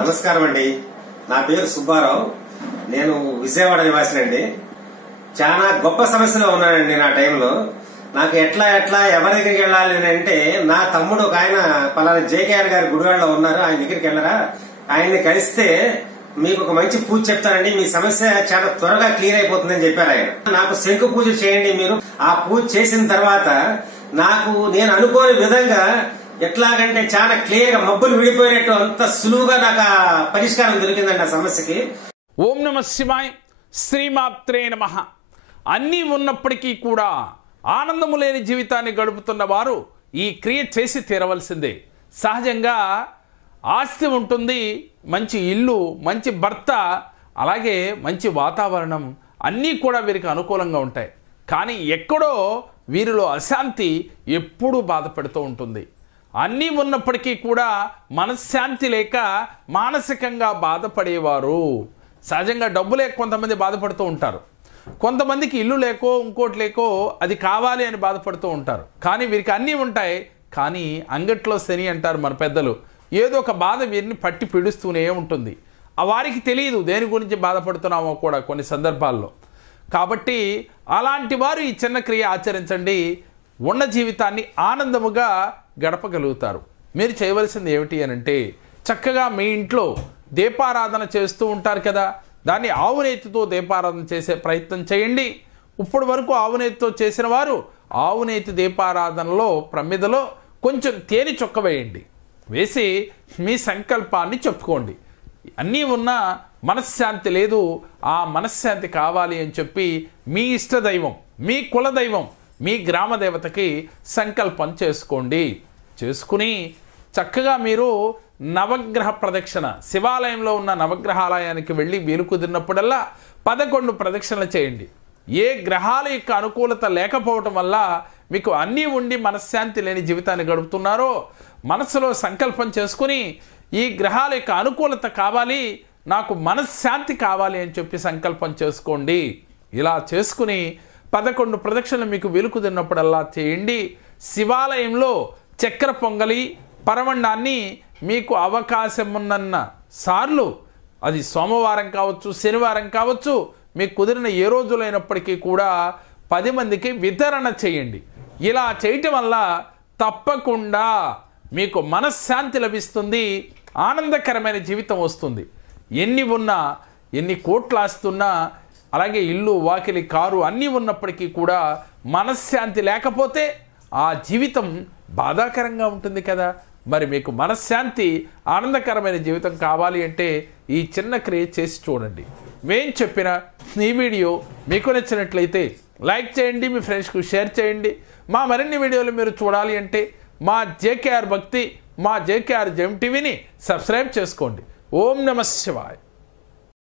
నమస్కారం అండి. నా పేరు సుబ్బారావు. నేను విజయవాడ నివాసినండి. చాలా గొప్ప సమస్యలో ఉన్నానండి. నా టైంలో నాకు ఎట్లా ఎవరి దగ్గరికి వెళ్ళాలి అంటే, నా తమ్ముడు ఒక ఆయన పలానా జేకేఆర్ గారి గుడివాడలో ఉన్నారు, ఆయన దగ్గరికి వెళ్ళరా, ఆయన్ని కలిస్తే మీకు ఒక మంచి పూజ చెప్తానండి, మీ సమస్య చాలా త్వరగా క్లియర్ అయిపోతుందని చెప్పారు ఆయన. నాకు శంకు పూజ చేయండి మీరు. ఆ పూజ చేసిన తర్వాత నాకు నేను అనుకోని విధంగా ఎట్లాగంటే చాలా క్లియర్ గా మబ్బులు విడిపోయినట్టు అంత సులువుగా నాకు ఆ పరిష్కారం దొరికిందండి ఆ సమస్యకి. ఓం నమ శివాయ, శ్రీమాత్రే నమః. అన్నీ ఉన్నప్పటికీ కూడా ఆనందము లేని జీవితాన్ని గడుపుతున్న వారు ఈ క్రియ చేసి తీరవలసిందే. సహజంగా ఆస్తి ఉంటుంది, మంచి ఇల్లు, మంచి భర్త, అలాగే మంచి వాతావరణం అన్నీ కూడా వీరికి అనుకూలంగా ఉంటాయి. కానీ ఎక్కడో వీరిలో అశాంతి ఎప్పుడూ బాధపడుతూ ఉంటుంది. అన్నీ ఉన్నప్పటికీ కూడా మనశ్శాంతి లేక మానసికంగా బాధపడేవారు. సహజంగా డబ్బు లేక కొంతమంది బాధపడుతూ ఉంటారు, కొంతమందికి ఇల్లు లేకో ఇంకోటి లేకో అది కావాలి అని బాధపడుతూ ఉంటారు. కానీ వీరికి అన్నీ ఉంటాయి, కానీ అంగట్లో శని అంటారు మన పెద్దలు. ఏదో ఒక బాధ వీరిని పట్టి పీడిస్తూనే ఉంటుంది. వారికి తెలియదు దేని గురించి బాధపడుతున్నామో కూడా కొన్ని సందర్భాల్లో. కాబట్టి అలాంటి వారు ఈ చిన్న క్రియ ఆచరించండి, ఉన్న జీవితాన్ని ఆనందముగా గడపగలుగుతారు. మీరు చేయవలసింది ఏమిటి అనంటే, చక్కగా మీ ఇంట్లో దీపారాధన చేస్తూ ఉంటారు కదా, దాన్ని ఆవునేతితో దీపారాధన చేసే ప్రయత్నం చేయండి. ఇప్పటి వరకు ఆవునేతితో చేసిన వారు ఆవునేతి దీపారాధనలో ప్రమిదలో కొంచెం తేనె చుక్క వేయండి. వేసి మీ సంకల్పాన్ని చెప్పుకోండి. అన్నీ ఉన్నా మనశ్శాంతి లేదు, ఆ మనశ్శాంతి కావాలి అని చెప్పి మీ ఇష్టదైవం, మీ కులదైవం, మీ గ్రామ దేవతకి సంకల్పం చేసుకోండి. చేసుకుని చక్కగా మీరు నవగ్రహ ప్రదక్షిణ, శివాలయంలో ఉన్న నవగ్రహాలయానికి వెళ్ళి వీలు కుదిరినప్పుడల్లా 11 ప్రదక్షిణలు చేయండి. ఏ గ్రహాల యొక్క అనుకూలత లేకపోవటం వల్ల మీకు అన్నీ ఉండి మనశ్శాంతి లేని జీవితాన్ని గడుపుతున్నారో మనసులో సంకల్పం చేసుకుని, ఈ గ్రహాల యొక్క అనుకూలత కావాలి, నాకు మనశ్శాంతి కావాలి అని చెప్పి సంకల్పం చేసుకోండి. ఇలా చేసుకుని 11 ప్రదక్షిణలు మీకు వీలు కుదిరినప్పుడల్లా చేయండి. శివాలయంలో చక్కెర పొంగలి, పరమన్నాన్ని మీకు అవకాశం ఉన్నన్న సార్లు, అది సోమవారం కావచ్చు, శనివారం కావచ్చు, మీకు కుదిరిన ఏ రోజులైనప్పటికీ కూడా 10 మందికి వితరణ చేయండి. ఇలా చేయటం వల్ల తప్పకుండా మీకు మనశ్శాంతి లభిస్తుంది, ఆనందకరమైన జీవితం వస్తుంది. ఎన్ని ఉన్నా, ఎన్ని కోట్లు ఆస్తున్నా, అలాగే ఇల్లు, వాకిలి, కారు అన్నీ ఉన్నప్పటికీ కూడా మనశ్శాంతి లేకపోతే ఆ జీవితం బాధాకరంగా ఉంటుంది కదా. మరి మీకు మనశ్శాంతి, ఆనందకరమైన జీవితం కావాలి అంటే ఈ చిన్న క్రియ చేసి చూడండి. మేము చెప్పిన ఈ వీడియో మీకు నచ్చినట్లయితే లైక్ చేయండి, మీ ఫ్రెండ్స్కు షేర్ చేయండి. మా మరిన్ని వీడియోలు మీరు చూడాలి అంటే మా జేకేఆర్ భక్తి, మా జేకేఆర్ జెమ్ టీవీని సబ్స్క్రైబ్ చేసుకోండి. ఓం నమః శివాయ.